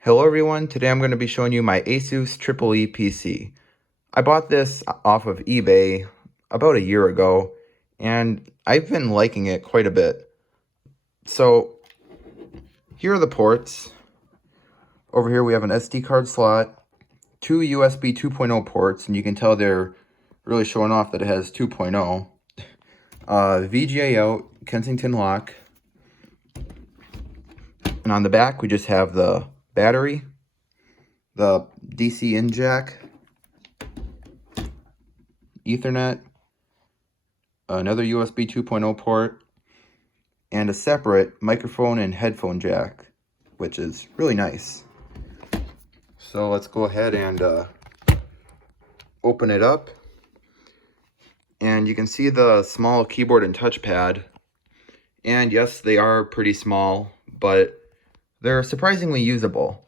Hello everyone, today I'm going to be showing you my Asus EeePC. I bought this off of eBay about a year ago, and I've been liking it quite a bit. So, here are the ports. Over here we have an SD card slot, two USB 2.0 ports, and you can tell they're really showing off that it has 2.0. VGA out, Kensington lock, and on the back we just have the battery, the DC in jack, Ethernet, another USB 2.0 port, and a separate microphone and headphone jack, which is really nice. So let's go ahead and open it up. And you can see the small keyboard and touchpad. And yes, they are pretty small, but they're surprisingly usable.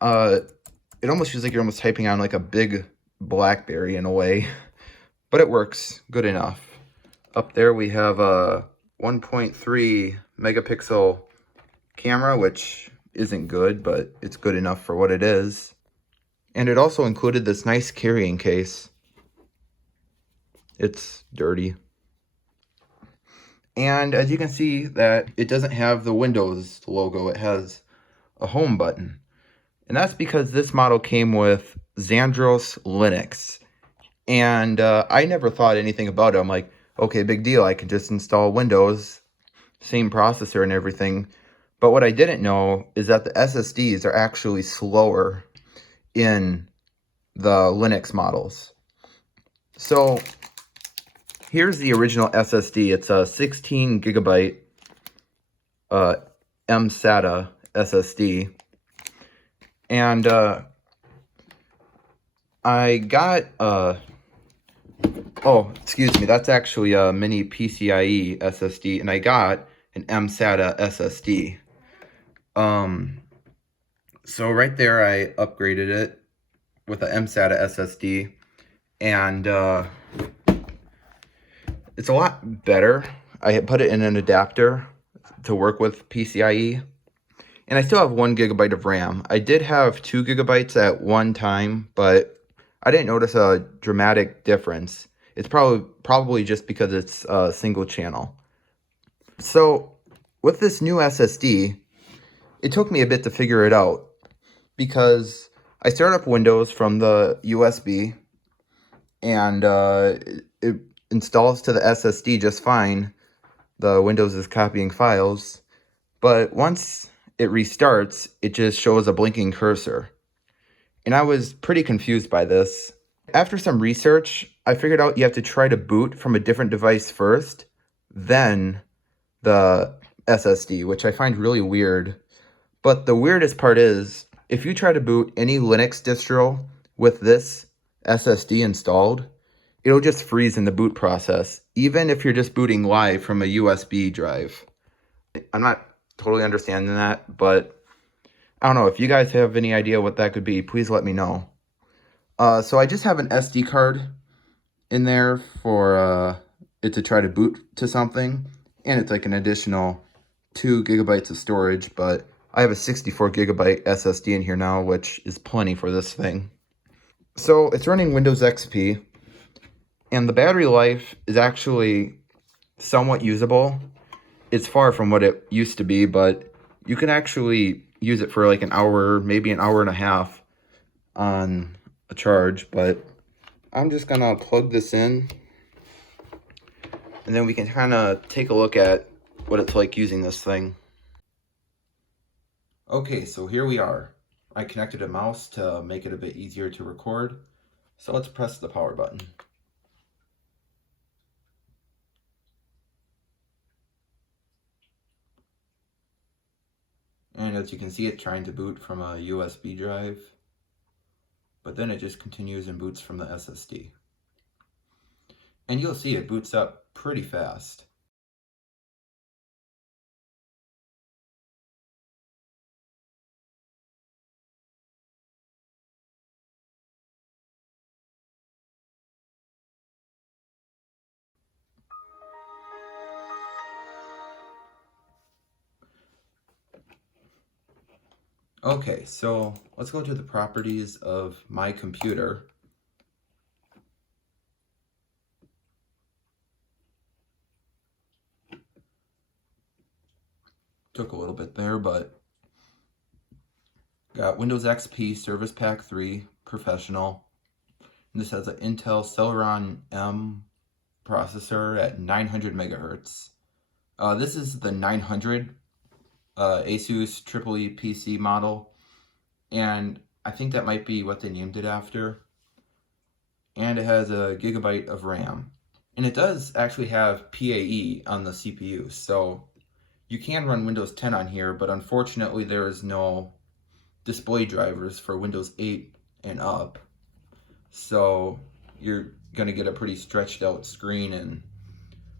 It almost feels like you're almost typing on like a big BlackBerry in a way, but it works good enough. Up there we have a 1.3 megapixel camera, which isn't good, but it's good enough for what it is. And it also included this nice carrying case. It's dirty. And as you can see that it doesn't have the Windows logo, it has a home button. And that's because this model came with Xandros Linux. And I never thought anything about it. I'm like, okay, big deal. I can just install Windows, same processor and everything. But what I didn't know is that the SSDs are actually slower in the Linux models. So here's the original SSD. It's a 16 gigabyte mSATA SSD. And I got oh, excuse me, that's actually a mini PCIe SSD, and I got an mSATA SSD. So right there, I upgraded it with a mSATA SSD, and it's a lot better. I had put it in an adapter to work with PCIe, and I still have 1 gigabyte of RAM. I did have 2 gigabytes at one time, but I didn't notice a dramatic difference. It's probably just because it's a single channel. So with this new SSD, it took me a bit to figure it out, because I started up Windows from the USB, and it installs to the SSD just fine. The Windows is copying files, but once it restarts, it just shows a blinking cursor. And I was pretty confused by this. After some research, I figured out you have to try to boot from a different device first, then the SSD, which I find really weird. But the weirdest part is, if you try to boot any Linux distro with this SSD installed, it'll just freeze in the boot process, even if you're just booting live from a USB drive. I'm not totally understanding that, but I don't know. If you guys have any idea what that could be, please let me know. So I just have an SD card in there for it to try to boot to something, and it's like an additional 2 gigabytes of storage, but I have a 64 gigabyte SSD in here now, which is plenty for this thing. So it's running Windows XP, and the battery life is actually somewhat usable. It's far from what it used to be, but you can actually use it for like an hour, maybe an hour and a half on a charge. But I'm just gonna plug this in, and then we can kind of take a look at what it's like using this thing. Okay, so here we are. I connected a mouse to make it a bit easier to record. So let's press the power button. And as you can see, it's trying to boot from a USB drive, but then it just continues and boots from the SSD. And you'll see it boots up pretty fast. Okay, so let's go to the properties of my computer. Took a little bit there, but got Windows XP Service Pack 3 Professional. And this has an Intel Celeron M processor at 900 megahertz. This is the 900 Asus EeePC model, and I think that might be what they named it after. And it has a gigabyte of RAM. And it does actually have PAE on the CPU, so you can run Windows 10 on here, but unfortunately there is no display drivers for Windows 8 and up. So you're going to get a pretty stretched out screen and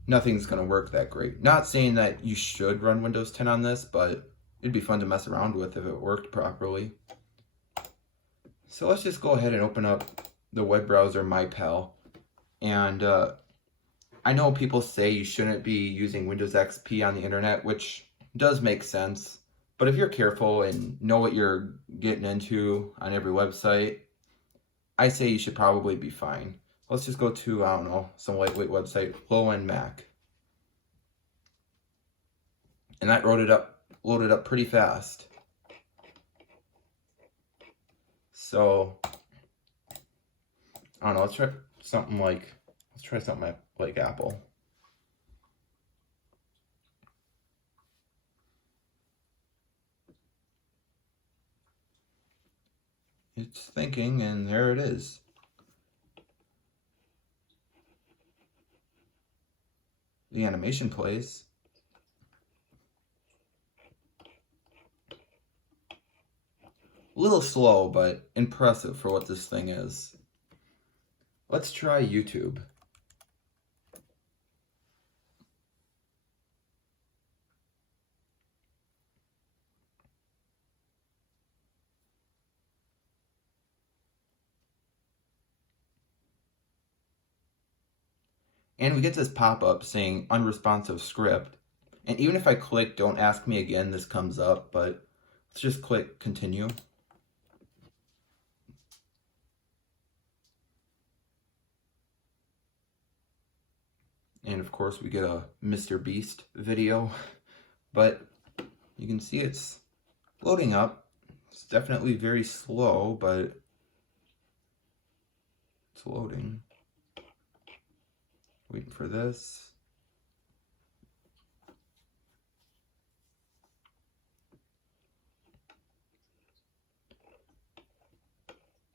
nothing's going to work that great. Not saying that you should run Windows 10 on this, but it'd be fun to mess around with if it worked properly. So let's just go ahead and open up the web browser MyPal. And I know people say you shouldn't be using Windows XP on the internet, which does make sense. But if you're careful and know what you're getting into on every website, I say you should probably be fine. Let's just go to, I don't know, some lightweight website, low-end Mac. And that loaded up pretty fast. So, I don't know, let's try something like Apple. It's thinking, and there it is. The animation plays. A little slow, but impressive for what this thing is. Let's try YouTube. And we get this pop-up saying unresponsive script. And even if I click don't ask me again, this comes up, but let's just click continue. And of course we get a Mr. Beast video, but you can see it's loading up. It's definitely very slow, but it's loading. Waiting for this.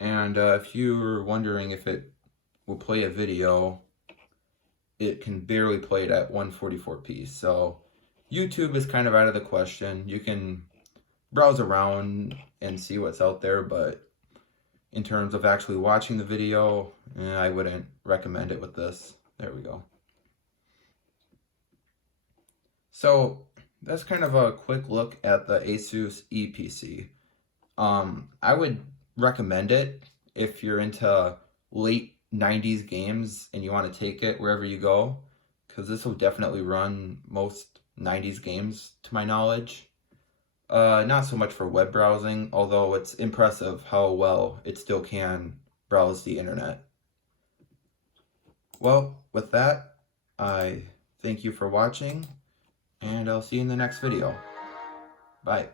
And if you're wondering if it will play a video, it can barely play it at 144p. So YouTube is kind of out of the question. You can browse around and see what's out there, but in terms of actually watching the video, I wouldn't recommend it with this. There we go. So that's kind of a quick look at the Asus EeePC. I would recommend it if you're into late 90s games and you want to take it wherever you go, because this will definitely run most 90s games to my knowledge. Not so much for web browsing, although it's impressive how well it still can browse the internet. Well, with that, I thank you for watching, and I'll see you in the next video. Bye.